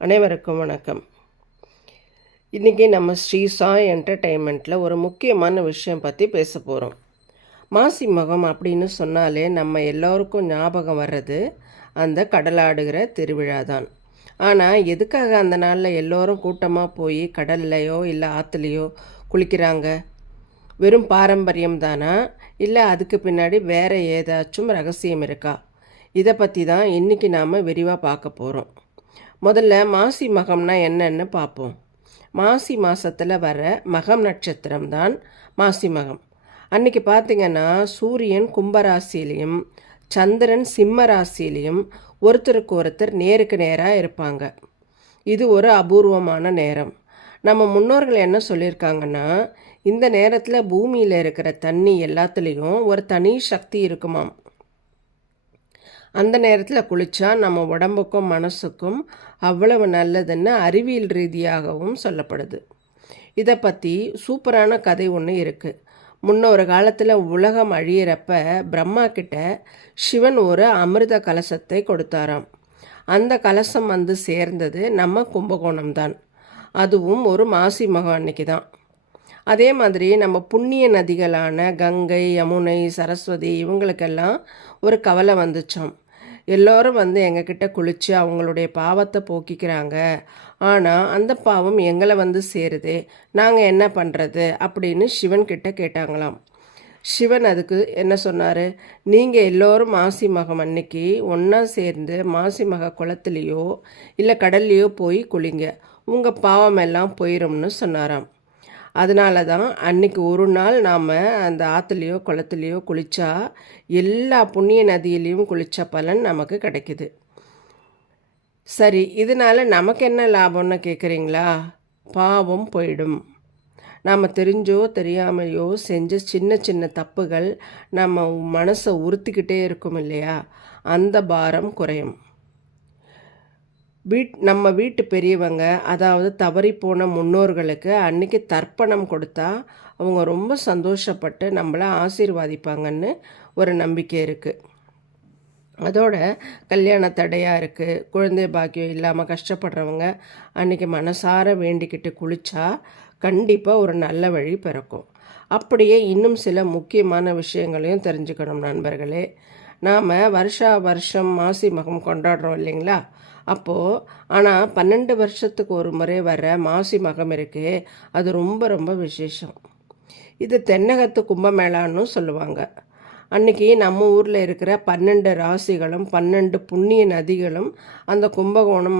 அனைவருக்கும் வணக்கம். இன்றைக்கி நம்ம ஸ்ரீ சாய் என்டர்டெயின்மெண்ட்டில் ஒரு முக்கியமான விஷயம் பற்றி பேச போகிறோம். மாசி மகம் அப்படின்னு சொன்னாலே நம்ம எல்லோருக்கும் ஞாபகம் வர்றது அந்த கடலாடுகிற திருவிழா தான். ஆனால் எதுக்காக அந்த நாளில் எல்லோரும் கூட்டமாக போய் கடல்லையோ இல்லை ஆற்றுலையோ குளிக்கிறாங்க? வெறும் பாரம்பரியம் தானா, இல்லை அதுக்கு பின்னாடி வேறு ஏதாச்சும் ரகசியம் இருக்கா? இதை பற்றி தான் இன்றைக்கி நாம் விரிவாக பார்க்க போகிறோம். முதல்ல மாசி மகம்னா என்னன்னு பார்ப்போம். மாசி மாதத்தில் வர மகம் நட்சத்திரம் தான் மாசி மகம். அன்றைக்கி பார்த்திங்கன்னா சூரியன் கும்பராசிலையும் சந்திரன் சிம்ம ராசிலையும் ஒருத்தருக்கு ஒருத்தர் நேருக்கு நேராக இருப்பாங்க. இது ஒரு அபூர்வமான நேரம். நம்ம முன்னோர்கள் என்ன சொல்லியிருக்காங்கன்னா, இந்த நேரத்தில் பூமியில் இருக்கிற தண்ணி எல்லாத்துலேயும் ஒரு தனி சக்தி இருக்குமாம். அந்த நேரத்தில் குளித்தா நம்ம உடம்புக்கும் மனசுக்கும் அவ்வளவு நல்லதுன்னு அறிவியல் ரீதியாகவும் சொல்லப்படுது. இதை பற்றி சூப்பரான கதை ஒன்று இருக்குது. முன்னொரு காலத்தில் உலகம் அழியிறப்ப பிரம்மா கிட்ட சிவன் ஒரு அமிர்த கலசத்தை கொடுத்தாராம். அந்த கலசம் வந்து சேர்ந்தது நம்ம கும்பகோணம் தான். அதுவும் ஒரு மாசி மகம் அன்னைக்கு தான். அதே மாதிரி நம்ம புண்ணிய நதிகளான கங்கை, யமுனை, சரஸ்வதி இவங்களுக்கெல்லாம் ஒரு கவலை வந்துச்சோம். எல்லோரும் வந்து எங்ககிட்ட குளித்து அவங்களுடைய பாவத்தை போக்கிக்கிறாங்க, ஆனால் அந்த பாவம் எங்களை வந்து சேருதே, நாங்கள் என்ன பண்ணுறது அப்படின்னு சிவன்கிட்ட கேட்டாங்களாம். சிவன் அதுக்கு என்ன சொன்னார்? நீங்கள் எல்லோரும் மாசி மகம் அன்னைக்கு ஒன்றா சேர்ந்து மாசி மக குளத்துலேயோ இல்லை கடல்லையோ போய் குளிங்க, உங்கள் பாவம் எல்லாம் போயிடும்னு சொன்னாராம். அதனால தான் அன்றைக்கி ஒரு நாள் நாம் அந்த ஆற்றுலையோ குளத்துலையோ குளித்தா எல்லா புண்ணிய நதியிலையும் குளித்த பலன் நமக்கு கிடைக்குது. சரி, இதனால் நமக்கு என்ன லாபம்னு கேட்குறீங்களா? பாவம் போயிடும். நாம் தெரிஞ்சோ தெரியாமையோ செஞ்ச சின்ன சின்ன தப்புகள் நம்ம மனசை உறுத்திக்கிட்டே இருக்கும் இல்லையா, அந்த பாரம் குறையும். நம்ம வீட்டு பெரியவங்க, அதாவது தவறிப்போன முன்னோர்களுக்கு அன்றைக்கி தர்ப்பணம் கொடுத்தா அவங்க ரொம்ப சந்தோஷப்பட்டு நம்மளை ஆசீர்வாதிப்பாங்கன்னு ஒரு நம்பிக்கை இருக்குது. அதோட கல்யாண தடையாக இருக்குது, குழந்தை பாக்கியம் இல்லாமல் கஷ்டப்படுறவங்க அன்றைக்கி மனசார வேண்டிக்கிட்டு குளித்தா கண்டிப்பாக ஒரு நல்ல வழி பிறக்கும். அப்படியே இன்னும் சில முக்கியமான விஷயங்களையும் தெரிஞ்சுக்கணும் நண்பர்களே. நாம் வருஷம் மாசி மகம் கொண்டாடுறோம் இல்லைங்களா? அப்போது ஆனால் 12 வருஷத்துக்கு ஒரு முறை வர மாசி மகம் இருக்கே, அது ரொம்ப ரொம்ப விசேஷம். இது தென்னகத்து கும்பமேளான்னு சொல்லுவாங்க. அன்றைக்கி நம்ம ஊரில் இருக்கிற 12 ராசிகளும் 12 புண்ணிய நதிகளும் அந்த கும்பகோணம்